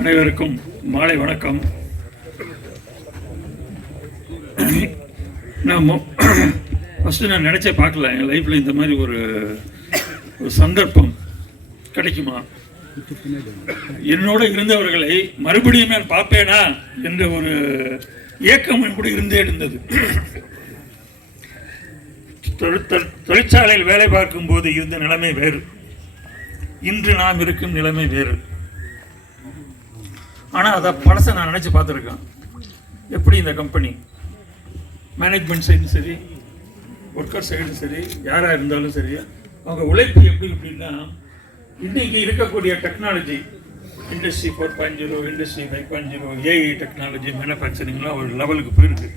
அனைவருக்கும் மாலை வணக்கம். நான் ஃபஸ்ட்டு நான் நினச்சே பார்க்கல. என் லைஃப்பில் இந்த மாதிரி ஒரு ஒரு சந்தர்ப்பம் கிடைக்குமா? என்னோட இருந்தவர்களை மறுபடியும் நான் பார்ப்பேனா? என்ற ஒரு இயக்கம் கூட இருந்தே இருந்தது. தொழிற் தொழிற்சாலையில் வேலை பார்க்கும் போது இருந்த நிலைமை வேறு. இன்று நாம் இருக்கும் நிலைமை வேறு. ஆனால் அதை பழசை நான் நினச்சி பார்த்துருக்கேன். எப்படி இந்த கம்பெனி மேனேஜ்மெண்ட் சைடும் சரி ஒர்க்கர் சைடும் சரி யாராக இருந்தாலும் சரி அவங்க உழைப்பு எப்படி எப்படின்னா இன்றைக்கி இருக்கக்கூடிய technology industry four point zero industry five point zero AI technology மேனுஃபேக்சரிங்லாம் ஒரு லெவலுக்கு போயிருக்கு.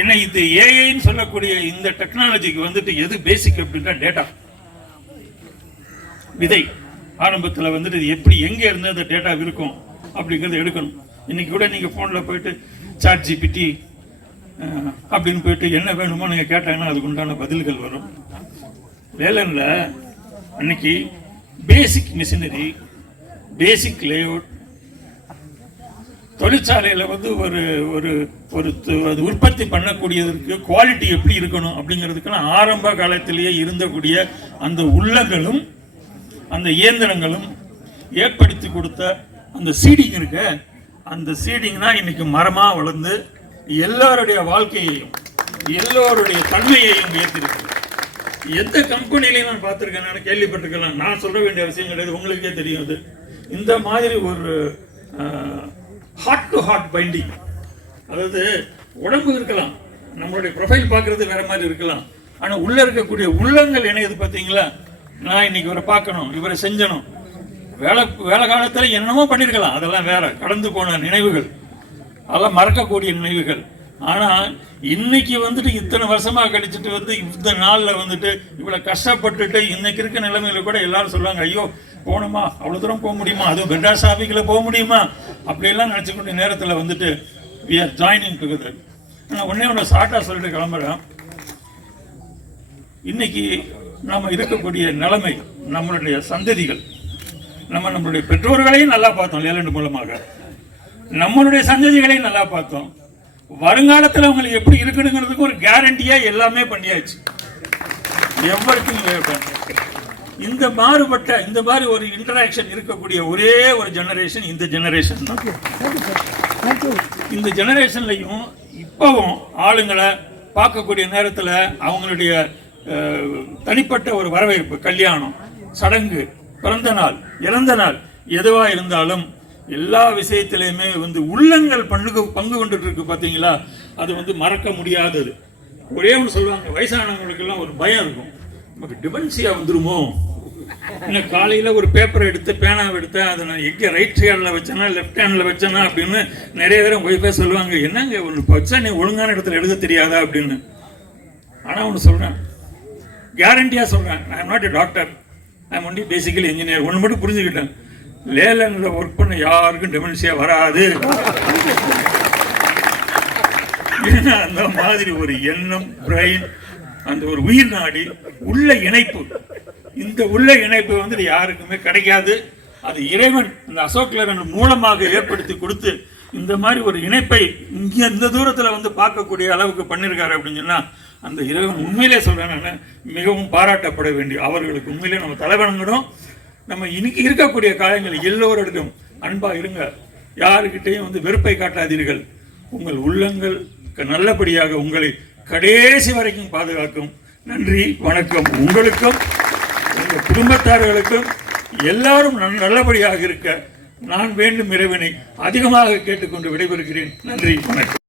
என்ன இது ஏஐன்னு சொல்லக்கூடிய இந்த டெக்னாலஜிக்கு வந்துட்டு எது பேசிக் அப்படின்னா டேட்டா விதை. ஆரம்பத்தில் வந்துட்டு இது எப்படி எங்கே இருந்து அந்த டேட்டா இருக்கும் அப்படிங்கிறத எடுக்கணும். இன்னைக்கு கூட நீங்கள் ஃபோனில் போயிட்டு சாட் ஜிபிடி அப்படின்னு போயிட்டு என்ன வேணுமோ நீங்கள் கேட்டாங்கன்னா அதுக்கு உண்டான பதில்கள் வரும். வேலனில் அன்னைக்கு பேசிக் மிஷினரி பேசிக் லேஅவுட் தொழிற்சாலையில் வந்து ஒரு ஒரு ஒரு அது உற்பத்தி பண்ணக்கூடியதற்கு குவாலிட்டி எப்படி இருக்கணும் அப்படிங்கிறதுக்குன்னு ஆரம்ப காலத்திலேயே இருந்தக்கூடிய அந்த உள்ளங்களும் அந்த இயந்திரங்களும் ஏற்படுத்தி கொடுத்த அந்த சீடிங் இருக்க. அந்த சீடிங் தான் இன்னைக்கு மரமாக வளர்ந்து எல்லாருடைய வாழ்க்கையையும் எல்லோருடைய தன்மையையும் உயர்த்திருக்கு எந்த கம்பெனிலையும் நான் பார்த்துருக்கேன் கேள்விப்பட்டிருக்கலாம் நான் சொல்ல வேண்டிய அவசியம் கிடையாது. உங்களுக்கே தெரியும் அது. இந்த மாதிரி ஒரு ஹார்ட் டு ஹார்ட் பைண்டிங் அதாவது உடம்பு இருக்கலாம். நம்மளுடைய ப்ரொஃபைல் பார்க்குறது வேற மாதிரி இருக்கலாம். ஆனால் உள்ளே இருக்கக்கூடிய உள்ளங்கள் இணையது பார்த்தீங்களா? நான் இன்னைக்கு இவரை பார்க்கணும் இவரை செஞ்சணும். வேலை வேலை காலத்தில் என்னென்னமோ பண்ணியிருக்கலாம் அதெல்லாம் வேற. கடந்து போன நினைவுகள். அதெல்லாம் மறக்கக்கூடிய நினைவுகள். ஆனால் இன்னைக்கு வந்துட்டு இத்தனை வருஷமாக கழிச்சுட்டு வந்து இந்த நாளில் வந்துட்டு இவ்வளோ கஷ்டப்பட்டுட்டு இன்னைக்கு இருக்க நிலைமையில கூட எல்லாரும் சொல்லுவாங்க ஐயோ போகணுமா? அவ்வளோ தூரம் போக முடியுமா? அதுவும் பெட்ராஸ் ஆஃபிக்கில் போக முடியுமா? அப்படியெல்லாம் நினச்சிக்கூடிய நேரத்தில் வந்துட்டு வி ஆர் ஜாயினிங் டுகெதர் நான் ஒன்றே ஒன்று ஷார்ட்டாக சொல்லிட்டு கிளம்புறேன். இன்னைக்கு நம்ம இருக்கக்கூடிய நிலைமை நம்மளுடைய சந்ததிகள் நம்ம நம்மளுடைய பெற்றோர்களையும் நல்லா பார்த்தோம் லேலண்ட் மூலமாக. நம்மளுடைய சந்ததிகளையும் நல்லா பார்த்தோம். வருங்காலத்தில் அவங்களுக்கு எப்படி இருக்கணுங்கிறதுக்கு ஒரு கேரண்டியா எல்லாமே பண்ணியாச்சு. எவ்வளவுக்கும் இந்த மாறுபட்ட இந்த மாதிரி ஒரு இன்டராக்ஷன் இருக்கக்கூடிய ஒரே ஒரு ஜெனரேஷன் இந்த ஜெனரேஷன் தான். இந்த ஜெனரேஷன்லையும் இப்போவும் ஆளுங்களை பார்க்கக்கூடிய நேரத்தில் அவங்களுடைய தனிப்பட்ட ஒரு வரவேற்பு கல்யாணம் சடங்கு பிறந்த நாள் இறந்த நாள் எதுவாக இருந்தாலும் எல்லா விஷயத்திலையுமே வந்து உள்ளங்கள் பங்கு பங்கு கொண்டுட்டு இருக்கு பார்த்தீங்களா அது வந்து மறக்க முடியாதது. ஒரே ஒன்று சொல்லுவாங்க வயசானவங்களுக்கெல்லாம் ஒரு பயம் இருக்கும். நமக்கு டிமென்சியா வந்துருமோ? இன்னும் காலையில் ஒரு பேப்பரை எடுத்து பேனாவை எடுத்து அதை நான் எங்கே ரைட் ஹேண்டில் வச்சேனா லெஃப்ட் ஹேண்டில் வச்சேனா அப்படின்னு நிறைய பேரும் ஒய்ஃபே சொல்லுவாங்க என்னங்க ஒன்று வச்சா நீ ஒழுங்கான இடத்துல எழுத தெரியாதா? அப்படின்னு. ஆனால் ஒன்று சொல்கிறேன் கேரண்டியாக சொல்கிறேன் I am not a doctor I only basically engineer ஒன்று மட்டும் புரிஞ்சுக்கிட்டேன். லேலனில் ஒர்க் பண்ண யாருக்கும் டெமென்சியா வராது. ஏன்னா அந்த மாதிரி ஒரு எண்ணம் பிரெயின் அந்த ஒரு உயிர் நாடி உள்ள இணைப்பு. இந்த உள்ள இணைப்பு வந்து யாருக்குமே கிடைக்காது. அது இறைவன் இந்த அசோக்லரன் மூலமாக ஏற்படுத்தி கொடுத்து இந்த மாதிரி ஒரு இணைப்பை இங்க இந்த தூரத்துல வந்து பார்க்கக்கூடிய அளவுக்கு பண்ணியிருக்காரு அப்படின்னு சொன்னா அந்த இறைவன் உண்மையிலே சொல்கிறேன் நான் மிகவும் பாராட்டப்பட வேண்டிய அவர்களுக்கு உண்மையிலே நம்ம தலைவணங்கணும். நம்ம இன்னைக்கு இருக்கக்கூடிய காலங்கள் எல்லோரிடத்தும் அன்பாக இருங்க. யாருக்கிட்டையும் வந்து வெறுப்பை காட்டாதீர்கள். உங்கள் உள்ளங்கள் நல்லபடியாக உங்களை கடைசி வரைக்கும் பாதுகாக்கும். நன்றி வணக்கம். உங்களுக்கும் உங்கள் குடும்பத்தார்களுக்கும் எல்லாரும் நன்- நல்லபடியாக இருக்க நான் வேண்டும் இறைவனை அதிகமாக கேட்டுக்கொண்டு விடைபெறுகிறேன். நன்றி வணக்கம்.